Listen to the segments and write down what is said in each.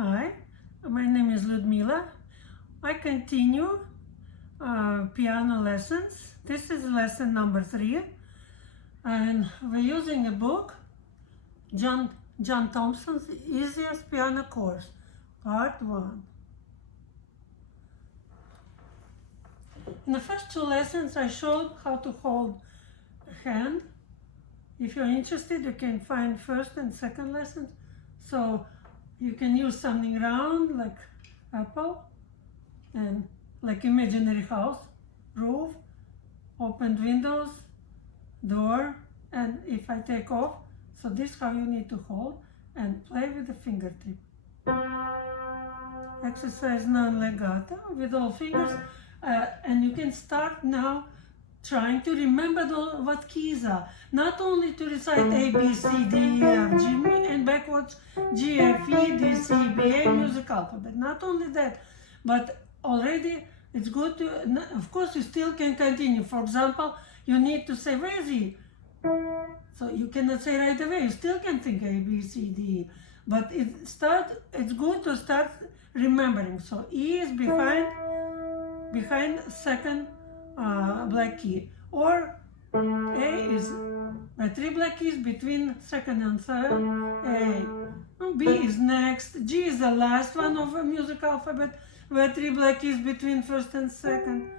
Hi, my name is Ludmila. I continue piano lessons. This is lesson number 3, and we're using a book, John Thompson's Easiest Piano Course, Part 1. In the first 2 lessons, I showed how to hold a hand. If you're interested, you can find first and second lessons. So you can use something round like apple and like imaginary house, roof, opened windows, door, and if I take off, so this is how you need to hold and play with the fingertip. Exercise non-legato with all fingers, and you can start now trying to remember what keys are. Not only to recite A, B, C, D, E, F, G, and backwards G, F, E, D, C, B, A, music alphabet. Not only that, but already it's good to, of course you still can continue. For example, you need to say, where is E? So you cannot say right away, you still can think A, B, C, D, E. But it's good to start remembering. So E is behind second black key, or A is 3 black keys between second and third, A. B is next, G is the last one of a music alphabet, where 3 black keys between first and second,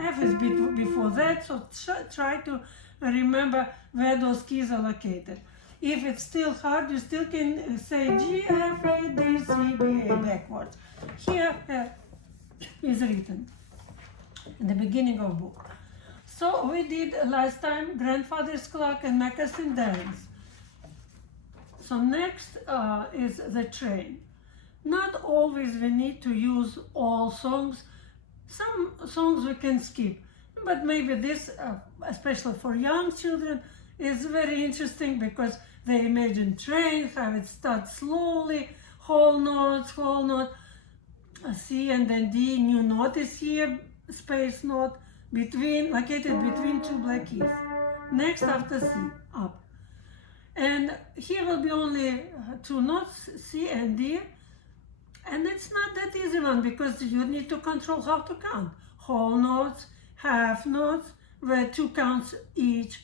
F is before that, so try to remember where those keys are located. If it's still hard, you still can say G, F, E, D, C, B, A backwards. Here is written in the beginning of book. So we did last time grandfather's clock and moccasin dance. So next is the train. Not always we need to use all songs. Some songs we can skip, but maybe this, especially for young children, is very interesting because they imagine train, how it starts slowly, whole note, C and then D, new note is here, space note, located between 2 black keys. Next after C, up. And here will be only 2 notes, C and D. And it's not that easy one because you need to control how to count. Whole notes, half notes, where 2 counts each.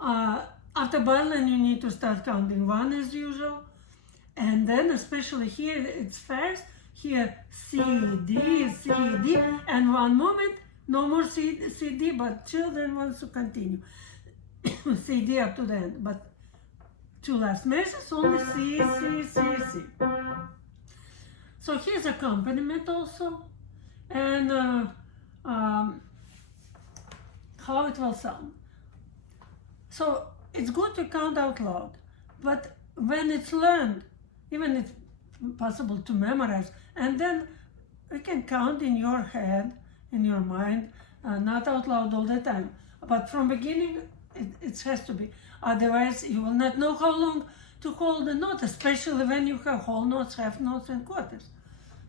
After bar line, you need to start counting 1 as usual. And then especially here, it's fast. Here, C, D, C, D, and one moment, no more C, D, but children want to continue. C, D up to the end, but 2 last measures, only C, C, C, C. So here's accompaniment also, and how it will sound. So it's good to count out loud, but when it's learned, even it's possible to memorize, and then you can count in your head, in your mind, not out loud all the time. But from beginning, it has to be. Otherwise, you will not know how long to hold the note, especially when you have whole notes, half notes, and quarters.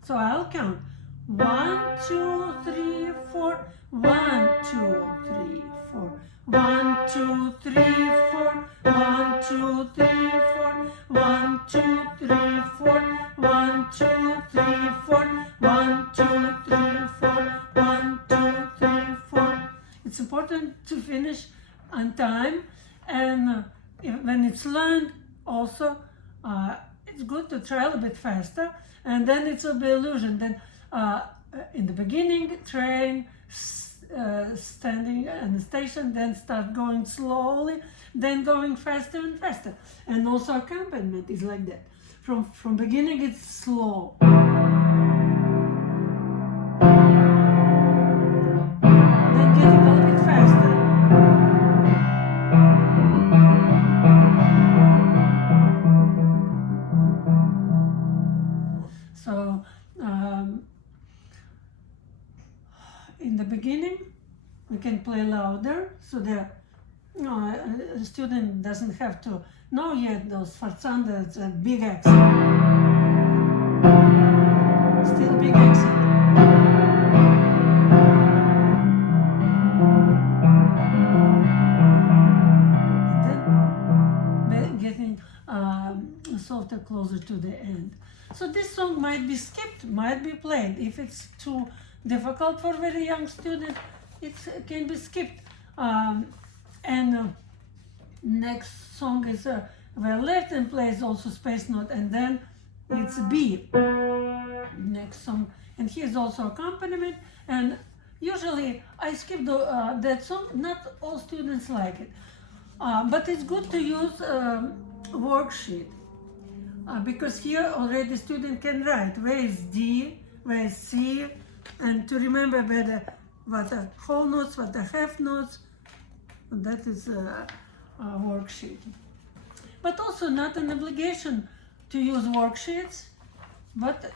So I'll count 1, 2, 3, 4. 1, 2, 3, 4. 1, 2, 3, 4. 1, 2, 3, 4. 1, 2, 3, 4. 1, 2, 3, 4. 1, 2, 3, 4. 1, 2, 3, 4. It's important to finish on time, and when it's learned, also it's good to try a little bit faster, and then it will be illusion. Then in the beginning, train, standing in the station, then start going slowly, then going faster and faster. And also accompaniment is like that. From beginning, it's slow. Then getting a little bit faster. So in the beginning, we can play louder, so the student doesn't have to know yet those sforzando, it's a big accent. Still big accent. And then getting softer closer to the end. So this song might be skipped, might be played. If it's too difficult for very young students, it can be skipped. Next song is where Lerton plays also space note, and then it's B. Next song, and here's also accompaniment. And usually I skip that song. Not all students like it, but it's good to use worksheet because here already student can write where is D, where is C, and to remember better what are whole notes, what are half notes. That is a worksheet. But also not an obligation to use worksheets, but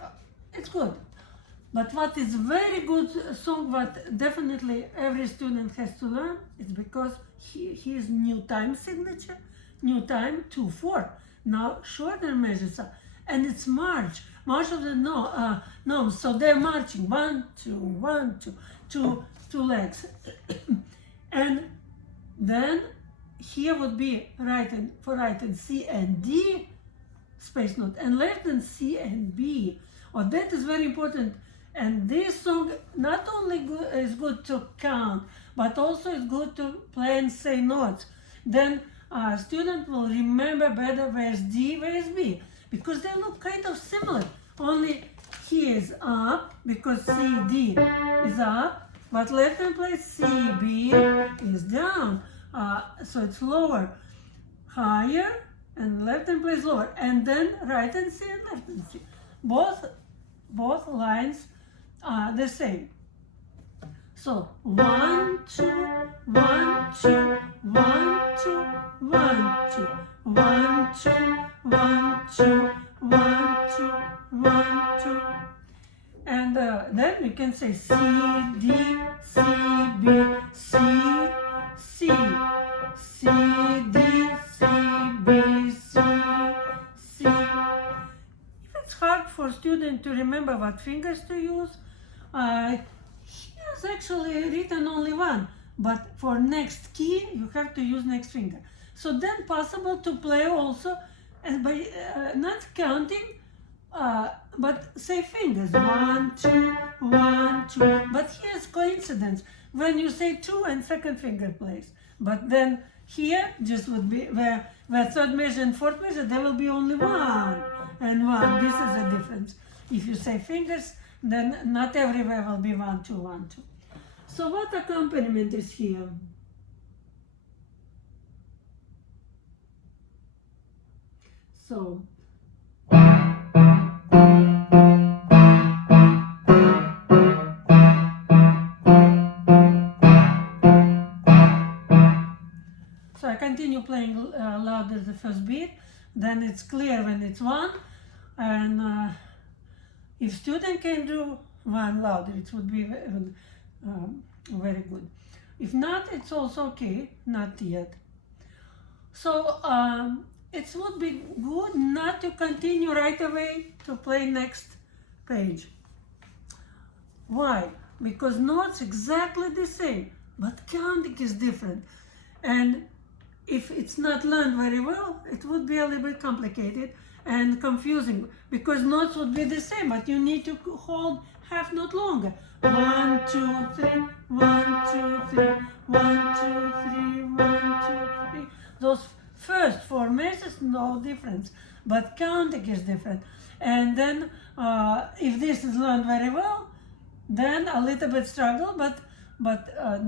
it's good. But what is very good song, what definitely every student has to learn, is because his new time signature, new time 2/4. Now shorter measures are, and it's march of the notes. So they're marching 1, 2, 1, 2, two legs, and then here would be writing C and D space note, and left in C and B. Oh, that is very important. And this song not only is good to count, but also is good to play and say notes. Then a student will remember better where's D, where's B, because they look kind of similar. Only he is up because C, D is up, but left hand plays C, B is down. So it's lower, higher, and left hand plays lower, and then right hand C and left hand C. Both lines are the same. So 1, 2, 1, 2, 1, 2, 1, 2, 1, 2, 1, 2, 1, 2, 1, 2. And then we can say C, D, C, B, C, C, C, D, C, B, C, C. If it's hard for students to remember what fingers to use, here's actually written only one, but for next key you have to use next finger. So then possible to play also, and by not counting, but say fingers 1, 2, 1, 2. But here's coincidence when you say 2 and second finger plays. But then here just would be where third measure and fourth measure there will be only 1 and 1. This is a difference. If you say fingers, then not everywhere will be 1, 2, 1, 2. So what accompaniment is here? So I continue playing louder the first beat, then it's clear when it's 1, and if student can do 1 louder, it would be very good. If not, it's also okay, not yet. So it would be good not to continue right away to play next page. Why? Because notes exactly the same, but counting is different. And if it's not learned very well, it would be a little bit complicated and confusing, because notes would be the same, but you need to hold half note longer. 1, 2, 3, 1, 2, 3, 1, 2, 3, 1, 2, 3. Those first 4 measures, no difference, but counting is different. And then if this is learned very well, then a little bit struggle, but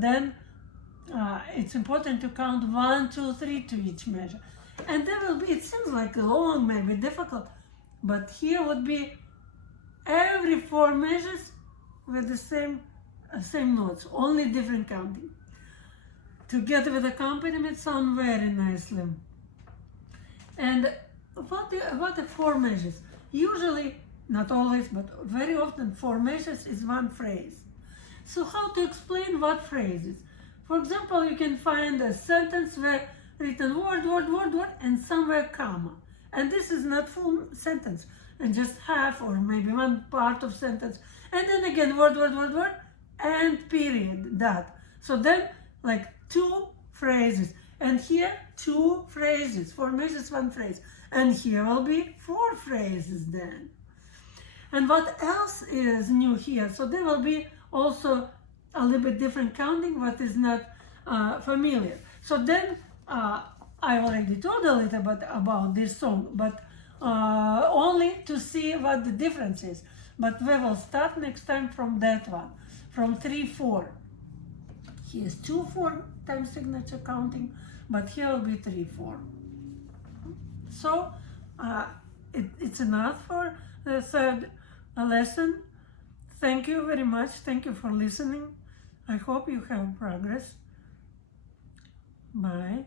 then it's important to count 1, 2, 3 to each measure. And there will be, it seems like long, maybe difficult, but here would be every 4 measures with the same notes, only different counting. Together with accompaniment sound very nicely. And what are 4 measures? Usually, not always, but very often 4 measures is 1 phrase. So how to explain what phrases? For example, you can find a sentence where written word, and somewhere comma. And this is not full sentence, and just half or maybe 1 part of sentence. And then again, word, and period, dot. So then, like 2 phrases. And here 2 phrases, 4 measures, 1 phrase. And here will be 4 phrases then. And what else is new here? So there will be also a little bit different counting, what is not familiar. So then I already told a little bit about this song, but only to see what the difference is. But we will start next time from that one, from 3-4. Here's 2-4 time signature counting, but here will be 3-4. So it's enough for the third lesson. Thank you very much. Thank you for listening. I hope you have progress. Bye.